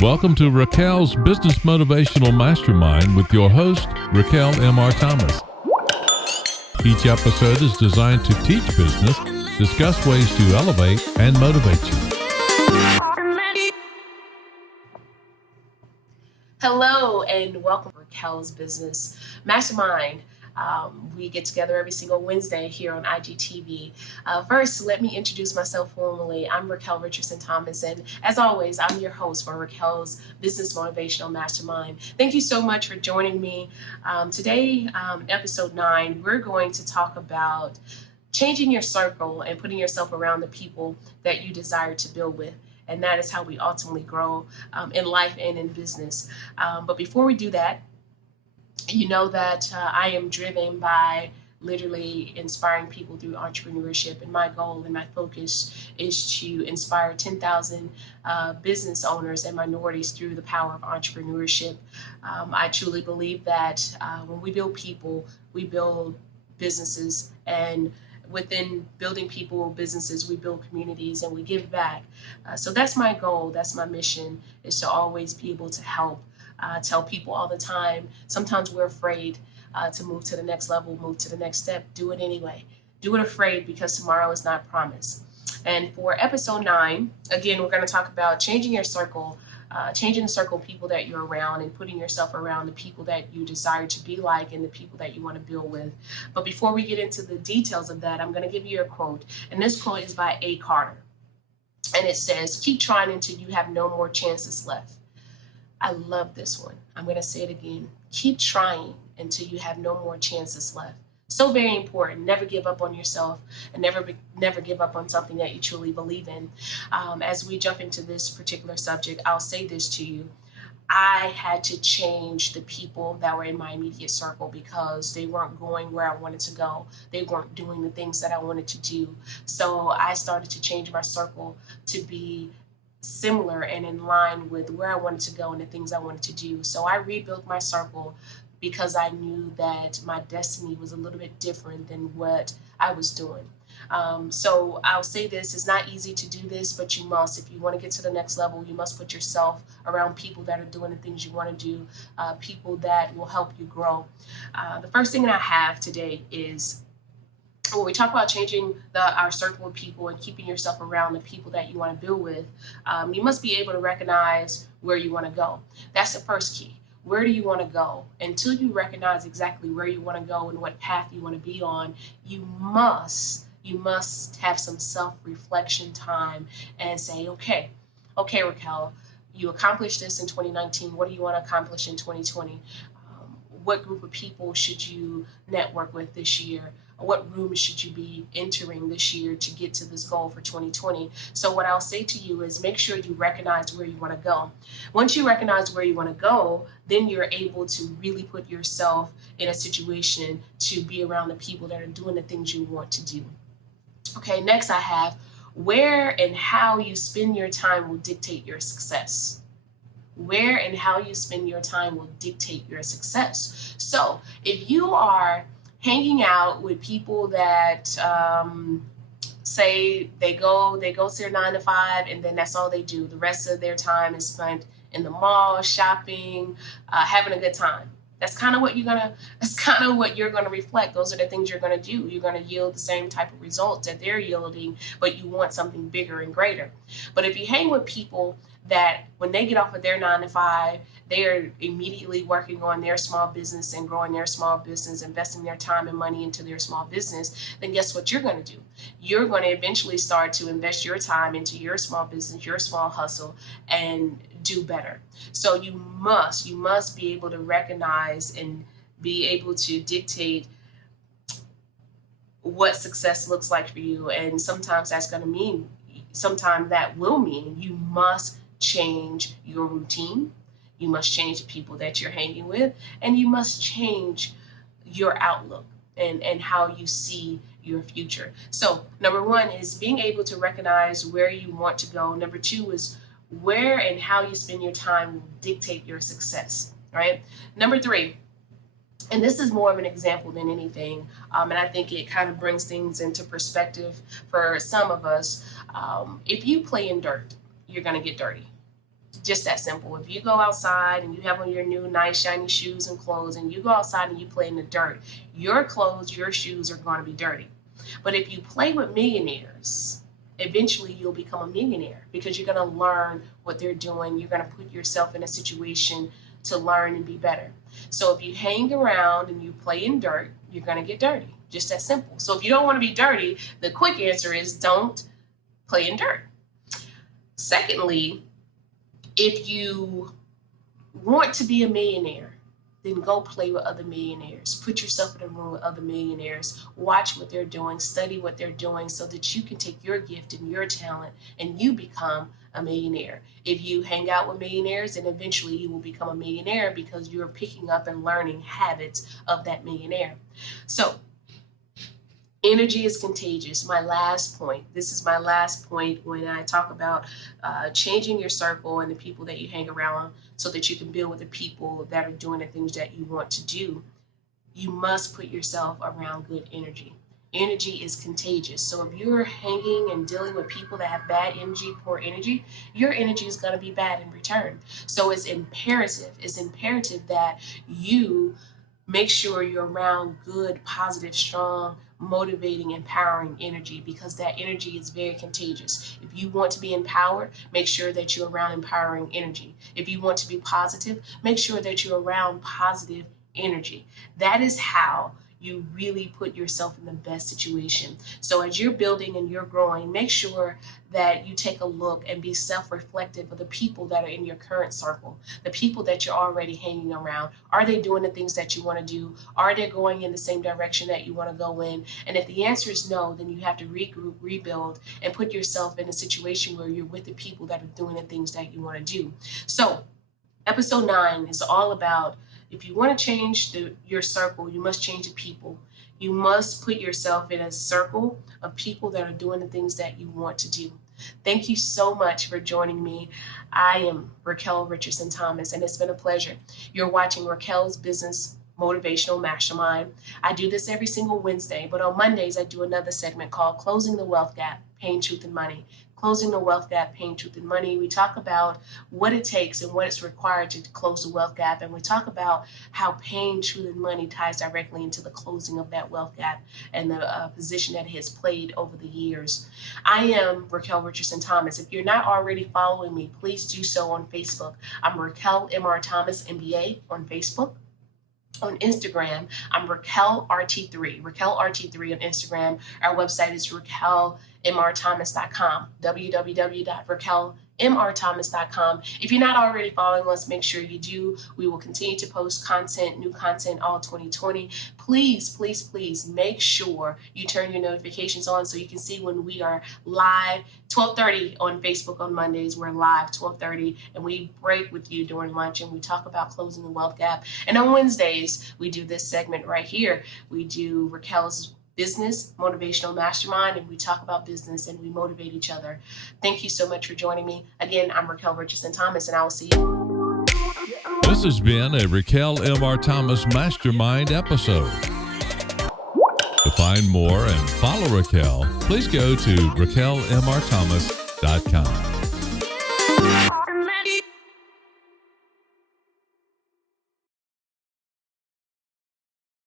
Welcome to Raquel's Business Motivational Mastermind with your host, Raquel M.R. Thomas. Each episode is designed to teach business, discuss ways to elevate, and motivate you. Hello and welcome to Raquel's Business Mastermind. We get together every single Wednesday here on IGTV. First, let me introduce myself formally. I'm Raquel Richardson Thomas, and as always, I'm your host for Raquel's Business Motivational Mastermind. Thank you so much for joining me. Today, episode 9, we're going to talk about changing your circle and putting yourself around the people that you desire to build with. And that is how we ultimately grow in life and in business. But before we do that, you know that I am driven by literally inspiring people through entrepreneurship. And my goal and my focus is to inspire 10,000 business owners and minorities through the power of entrepreneurship. I truly believe that when we build people, we build businesses, and within building people, businesses, we build communities and we give back. So that's my goal. That's my mission, is to always be able to help. Tell people all the time, sometimes we're afraid to move to the next level, move to the next step. Do it anyway. Do it afraid, because tomorrow is not promised. And for episode 9, again, we're going to talk about changing your circle, changing the circle of people that you're around and putting yourself around the people that you desire to be like and the people that you want to build with. But before we get into the details of that, I'm going to give you a quote. And this quote is by A. Carter. And it says, "Keep trying until you have no more chances left." I love this one. I'm going to say it again. Keep trying until you have no more chances left. So very important. Never give up on yourself, and never give up on something that you truly believe in. As we jump into this particular subject, I'll say this to you. I had to change the people that were in my immediate circle because they weren't going where I wanted to go. They weren't doing the things that I wanted to do. So I started to change my circle to be similar and in line with where I wanted to go and the things I wanted to do. So I rebuilt my circle because I knew that my destiny was a little bit different than what I was doing. So I'll say this, it's not easy to do this, but you must. If you want to get to the next level, you must put yourself around people that are doing the things you want to do, people that will help you grow. The first thing that I have today is, when we talk about changing our circle of people and keeping yourself around the people that you want to build with, you must be able to recognize where you want to go. That's the first key. Where do you want to go? Until you recognize exactly where you want to go and what path you want to be on, you must have some self-reflection time and say, okay, Raquel, you accomplished this in 2019. What do you want to accomplish in 2020? What group of people should you network with this year? What rooms should you be entering this year to get to this goal for 2020? So what I'll say to you is, make sure you recognize where you want to go. Once you recognize where you want to go, then you're able to really put yourself in a situation to be around the people that are doing the things you want to do. Okay, next I have, where and how you spend your time will dictate your success. Where and how you spend your time will dictate your success. So if you are hanging out with people that say they go to their 9 to 5 and then that's all they do, the rest of their time is spent in the mall, shopping, having a good time. That's kind of what you're gonna reflect. Those are the things you're gonna do. You're gonna yield the same type of results that they're yielding, but you want something bigger and greater. But if you hang with people that when they get off of their 9 to 5, they are immediately working on their small business and growing their small business, investing their time and money into their small business, then guess what you're going to do? You're going to eventually start to invest your time into your small business, your small hustle, and do better. So you must be able to recognize and be able to dictate what success looks like for you. And sometimes that will mean you must change your routine. You must change the people that you're hanging with, and you must change your outlook and how you see your future. So number 1 is being able to recognize where you want to go. Number 2 is where and how you spend your time will dictate your success, right? Number 3, and this is more of an example than anything, and I think it kind of brings things into perspective for some of us. If you play in dirt, you're going to get dirty. Just that simple. If you go outside and you have on your new nice shiny shoes and clothes and you go outside and you play in the dirt, your clothes, your shoes are going to be dirty. But if you play with millionaires, eventually you'll become a millionaire because you're going to learn what they're doing. You're going to put yourself in a situation to learn and be better. So if you hang around and you play in dirt, you're going to get dirty. Just that simple. So if you don't want to be dirty, the quick answer is don't play in dirt. Secondly, if you want to be a millionaire, then go play with other millionaires. Put yourself in a room with other millionaires. Watch what they're doing, study what they're doing so that you can take your gift and your talent and you become a millionaire. If you hang out with millionaires, then eventually you will become a millionaire because you're picking up and learning habits of that millionaire. So, energy is contagious. My last point. This is my last point when I talk about changing your circle and the people that you hang around so that you can build with the people that are doing the things that you want to do. You must put yourself around good energy. Energy is contagious. So if you're hanging and dealing with people that have bad energy, poor energy, your energy is going to be bad in return. So it's imperative that you make sure you're around good, positive, strong, motivating, empowering energy because that energy is very contagious. If you want to be empowered, make sure that you're around empowering energy. If you want to be positive, make sure that you're around positive energy. That is how you really put yourself in the best situation. So as you're building and you're growing, make sure that you take a look and be self-reflective of the people that are in your current circle, the people that you're already hanging around. Are they doing the things that you want to do? Are they going in the same direction that you want to go in? And if the answer is no, then you have to regroup, rebuild, and put yourself in a situation where you're with the people that are doing the things that you want to do. So episode 9 is all about if you want to change your circle, you must change the people. You must put yourself in a circle of people that are doing the things that you want to do. Thank you so much for joining me. I am Raquel Richardson Thomas, and it's been a pleasure. You're watching Raquel's Business Motivational Mastermind. I do this every single Wednesday, but on Mondays I do another segment called Closing the Wealth Gap, Pain, Truth, and Money. Closing the Wealth Gap, Pain, Truth, and Money. We talk about what it takes and what it's required to close the wealth gap, and we talk about how pain, truth, and money ties directly into the closing of that wealth gap and the position that it has played over the years. I am Raquel Richardson Thomas. If you're not already following me, please do so on Facebook. I'm Raquel M.R. Thomas, MBA on Facebook. On Instagram, I'm Raquel RT3 on Instagram. Our website is raquelmrthomas.com, www.raquelmrthomas.com. If you're not already following us, make sure you do. We will continue to post content, new content all 2020. Please, please, please make sure you turn your notifications on so you can see when we are live. 12:30 on Facebook on Mondays. We're live 12:30, and we break with you during lunch, and we talk about closing the wealth gap. And on Wednesdays, we do this segment right here. We do Raquel's Business Motivational Mastermind, and we talk about business and we motivate each other. Thank you so much for joining me. Again, I'm Raquel Richardson Thomas, and I will see you. This has been a Raquel M.R. Thomas Mastermind episode. To find more and follow Raquel, please go to raquelmrthomas.com.